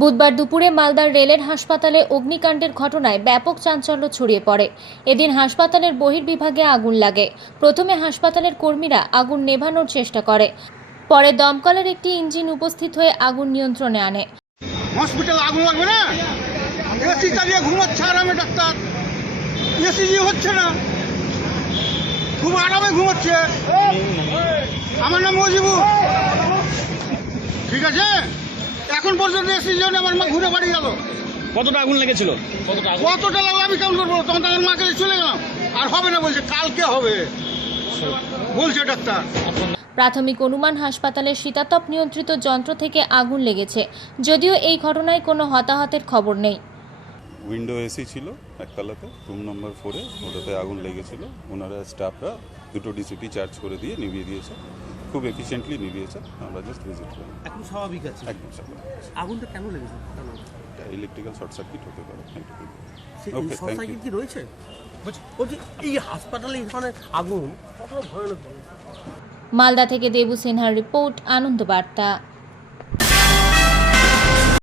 বুধবার দুপুরে মালদার রেলের হাসপাতালে অগ্নিকাণ্ডের ঘটনায় ব্যাপক চাঞ্চল্য ছড়িয়ে পড়ে। এদিন হাসপাতালের বহির্বিভাগে আগুন লাগে। প্রথমে হাসপাতালের কর্মীরা আগুন নেভানোর চেষ্টা করে, পরে দমকলের একটি ইঞ্জিন উপস্থিত হয়ে আগুন নিয়ন্ত্রণে আনে। হসপিটাল আগুন লাগবে না, এসি চালিয়ে ঘুমাচ্ছে আরামে ডাক্তার, এসি হচ্ছে না, খুব আরামে ঘুমাচ্ছে। আমার নাম মজিবুর, ঠিক আছে। এখন পর্যন্ত এসি জন্য আমার মা ঘুরে বাড়ি গেল। কতটা আগুন লেগেছিল? কতটা লাগলো আমি কেমন করবো? তখন তো আমার মাকে চলে গেলাম। আর হবে না বলছে, কালকে হবে বলছে ডাক্তার। প্রাথমিক অনুমান হাসপাতালের শীতাতপ নিয়ন্ত্রিত যন্ত্র থেকে আগুন লেগেছে, যদিও এই ঘটনায় কোনো হতাহতের খবর নেই। উইন্ডো এসি ছিল একতলাতে, রুম নম্বর 4-এ, ওটাতে আগুন লেগেছিল। ওনারা স্টাফরা দুটো ডিসিপি চার্জ করে দিয়ে নিভিয়ে দিয়েছে, খুব এফিশিয়েন্টলি নিভিয়েছে। আমরা জাস্ট ভিজিট করি। এখন স্বাভাবিক আছে। একদম স্বাভাবিক। আগুনটা কেন লেগেছে? ইলেকট্রিক্যাল শর্ট সার্কিট হতে পারে। সেই Okay, short thank circuit you. কি রয়েছে? বলছি এই হাসপাতালে এখানে আগুন কতটা ভয়ানক। মালদা থেকে দেবু সিনহার রিপোর্ট, আনন্দ বার্তা।